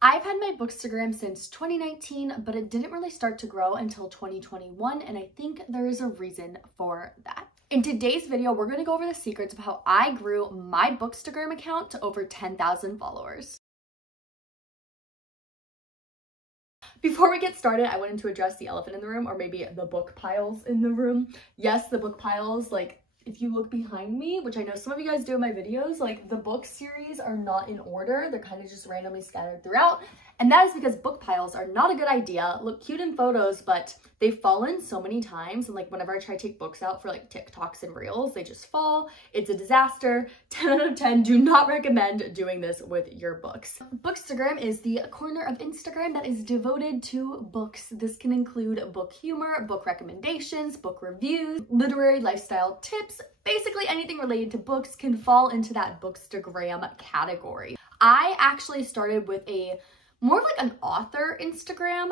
I've had my Bookstagram since 2019, but it didn't really start to grow until 2021, and I think there is a reason for that. In today's video, we're going to go over the secrets of how I grew my Bookstagram account to over 10,000 followers. Before we get started, I wanted to address the elephant in the room, or maybe the book piles in the room. Yes, the book piles, like, if you look behind me, which I know some of you guys do in my videos, like the book series are not in order. They're kind of just randomly scattered throughout. And that is because book piles are not a good idea. Look cute in photos, but they've fallen so many times. And like whenever I try to take books out for like TikToks and Reels, they just fall. It's a disaster. 10 out of 10, do not recommend doing this with your books. Bookstagram is the corner of Instagram that is devoted to books. This can include book humor, book recommendations, book reviews, literary lifestyle tips. Basically anything related to books can fall into that Bookstagram category. I actually started with a more of like an authorgram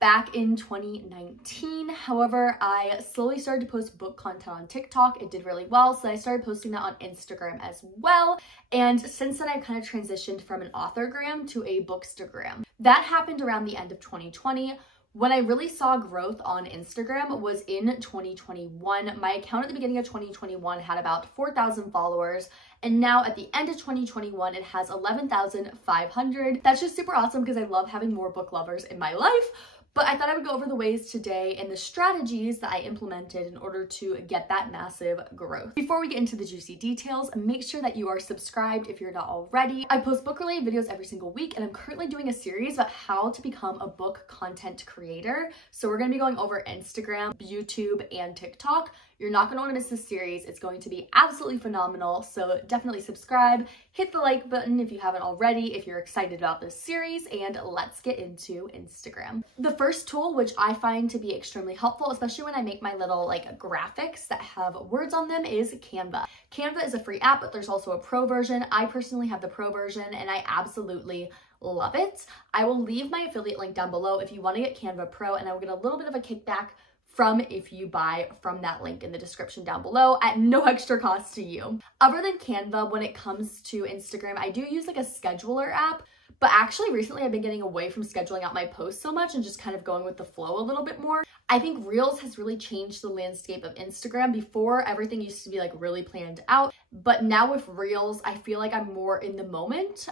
back in 2019. However, I slowly started to post book content on TikTok. It did really well, so I started posting that on Instagram as well. And since then, I kind of transitioned from an authorgram to a Bookstagram. That happened around the end of 2020. When I really saw growth on Instagram was in 2021. My account at the beginning of 2021 had about 4,000 followers, and now at the end of 2021, it has 11,500. That's just super awesome because I love having more book lovers in my life. But I thought I would go over the ways today and the strategies that I implemented in order to get that massive growth. Before we get into the juicy details, make sure that you are subscribed if you're not already. I post book-related videos every single week, and I'm currently doing a series about how to become a book content creator. So we're going to be going over Instagram, YouTube, and TikTok. You're not going to want to miss this series. It's going to be absolutely phenomenal. So definitely subscribe, hit the like button if you haven't already, if you're excited about this series, and let's get into Instagram. The first tool, which I find to be extremely helpful, especially when I make my little like graphics that have words on them, is Canva. Canva is a free app, but there's also a pro version. I personally have the pro version and I absolutely love it. I will leave my affiliate link down below if you want to get Canva Pro, and I will get a little bit of a kickback from if you buy from that link in the description down below at no extra cost to you. Other than Canva, when it comes to Instagram, I do use like a scheduler app, but actually recently I've been getting away from scheduling out my posts so much and just kind of going with the flow a little bit more. I think Reels has really changed the landscape of Instagram. Before, everything used to be like really planned out, but now with Reels, I feel like I'm more in the moment,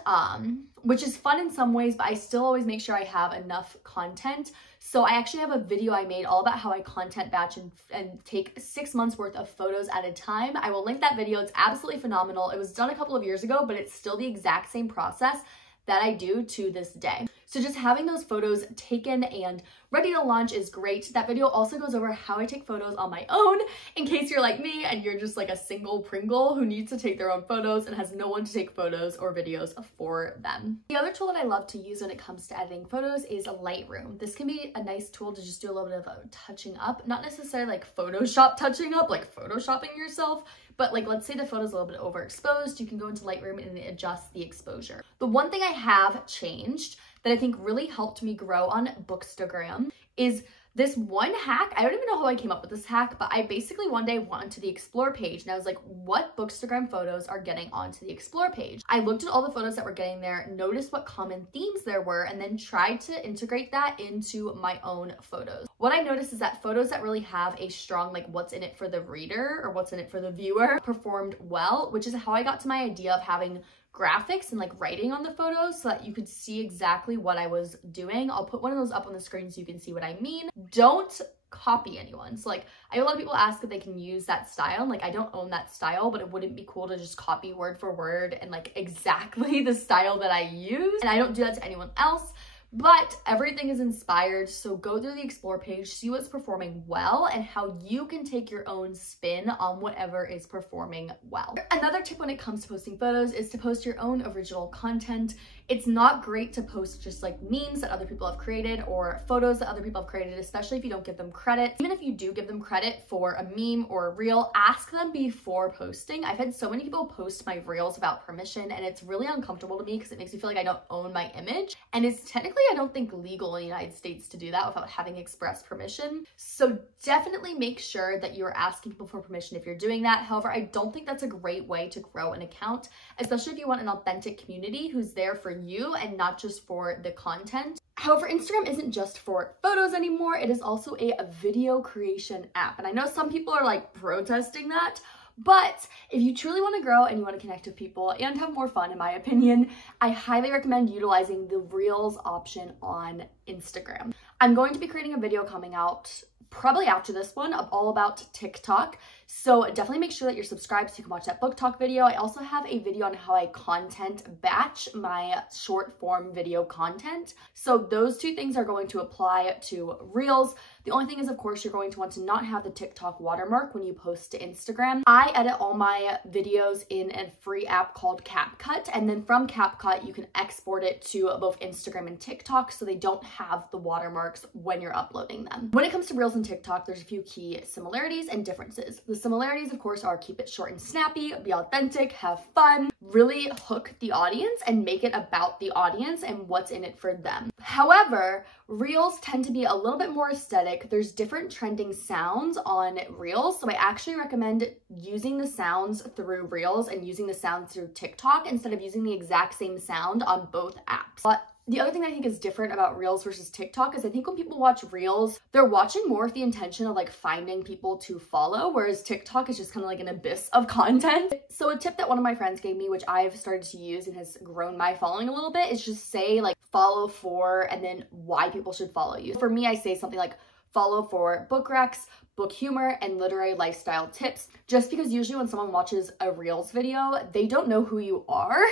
which is fun in some ways, but I still always make sure I have enough content. So I actually have a video I made all about how I content batch and take 6 months worth of photos at a time. I will link that video. It's absolutely phenomenal. It was done a couple of years ago, but it's still the exact same process that I do to this day. So just having those photos taken and ready to launch is great. That video also goes over how I take photos on my own in case you're like me and you're just like a single Pringle who needs to take their own photos and has no one to take photos or videos for them. The other tool that I love to use when it comes to editing photos is Lightroom. This can be a nice tool to just do a little bit of touching up, not necessarily like Photoshop touching up, like Photoshopping yourself, but like let's say the photo's a little bit overexposed, you can go into Lightroom and adjust the exposure. The one thing I have changed that I think really helped me grow on Bookstagram is this one hack. I don't even know how I came up with this hack, but I basically one day went onto the Explore page and I was like, what Bookstagram photos are getting onto the Explore page? I looked at all the photos that were getting there, noticed what common themes there were, and then tried to integrate that into my own photos. What I noticed is that photos that really have a strong, like what's in it for the reader or what's in it for the viewer performed well, which is how I got to my idea of having graphics and like writing on the photos so that you could see exactly what I was doing. I'll put one of those up on the screen so you can see what I mean. Don't copy anyone. So like I have a lot of people ask if they can use that style, and like I don't own that style, but it wouldn't be cool to just copy word for word and like exactly the style that I use, and I don't do that to anyone else. But everything is inspired, so go through the Explore page, see what's performing well, and how you can take your own spin on whatever is performing well. Another tip when it comes to posting photos is to post your own original content. It's not great to post just like memes that other people have created or photos that other people have created, especially if you don't give them credit. Even if you do give them credit for a meme or a reel, ask them before posting. I've had so many people post my reels without permission, and it's really uncomfortable to me because it makes me feel like I don't own my image. And it's technically, I don't think, legal in the United States to do that without having express permission. So definitely make sure that you're asking people for permission if you're doing that. However, I don't think that's a great way to grow an account, especially if you want an authentic community who's there for you and not just for the content. However, Instagram isn't just for photos anymore. It is also a video creation app. And I know some people are like protesting that, but if you truly want to grow and you want to connect with people and have more fun, in my opinion, I highly recommend utilizing the Reels option on Instagram. I'm going to be creating a video coming out probably after this one all about TikTok. So definitely make sure that you're subscribed so you can watch that book talk video. I also have a video on how I content batch my short form video content. So those two things are going to apply to Reels. The only thing is, of course, you're going to want to not have the TikTok watermark when you post to Instagram. I edit all my videos in a free app called CapCut, and then from CapCut, you can export it to both Instagram and TikTok so they don't have the watermarks when you're uploading them. When it comes to Reels and TikTok, there's a few key similarities and differences. The similarities, of course, are keep it short and snappy, be authentic, have fun, really hook the audience and make it about the audience and what's in it for them. However, Reels tend to be a little bit more aesthetic. There's different trending sounds on Reels, so I actually recommend using the sounds through Reels and using the sounds through TikTok instead of using the exact same sound on both apps. But the other thing I think is different about Reels versus TikTok is I think when people watch Reels, they're watching more with the intention of like finding people to follow, whereas TikTok is just kind of like an abyss of content. So a tip that one of my friends gave me, which I've started to use and has grown my following a little bit, is just say like follow for and then why people should follow you. For me, I say something like follow for book recs, book humor, and literary lifestyle tips, just because usually when someone watches a Reels video, they don't know who you are,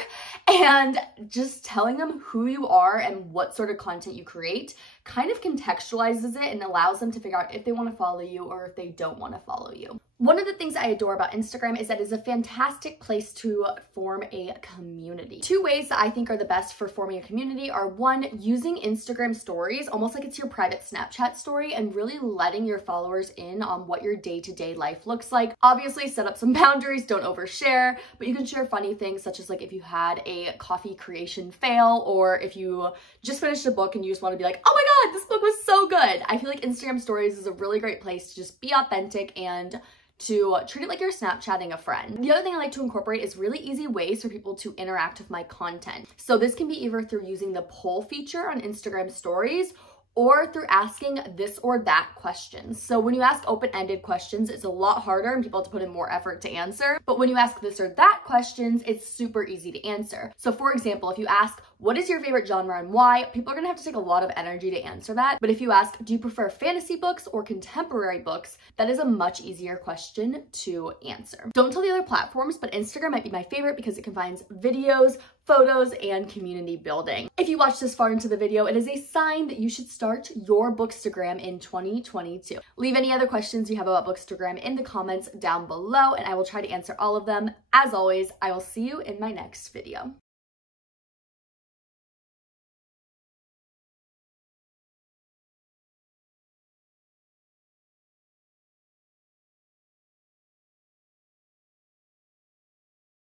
and just telling them who you are and what sort of content you create kind of contextualizes it and allows them to figure out if they want to follow you or if they don't want to follow you. One of the things I adore about Instagram is that it's a fantastic place to form a community. Two ways that I think are the best for forming a community are, one, using Instagram stories almost like it's your private Snapchat story and really letting your followers in on what your day-to-day life looks like. Obviously, set up some boundaries, don't overshare, but you can share funny things such as like if you had a coffee creation fail, or if you just finished a book and you just want to be like, oh my God, this book was so good. I feel like Instagram stories is a really great place to just be authentic and to treat it like you're Snapchatting a friend. The other thing I like to incorporate is really easy ways for people to interact with my content. So this can be either through using the poll feature on Instagram stories or through asking this or that questions. So when you ask open-ended questions, it's a lot harder and people have to put in more effort to answer. But when you ask this or that questions, it's super easy to answer. So for example, if you ask, what is your favorite genre and why? People are gonna have to take a lot of energy to answer that. But if you ask, do you prefer fantasy books or contemporary books? That is a much easier question to answer. Don't tell the other platforms, but Instagram might be my favorite because it combines videos, photos, and community building. If you watched this far into the video, it is a sign that you should start your Bookstagram in 2022. Leave any other questions you have about Bookstagram in the comments down below, and I will try to answer all of them. As always, I will see you in my next video.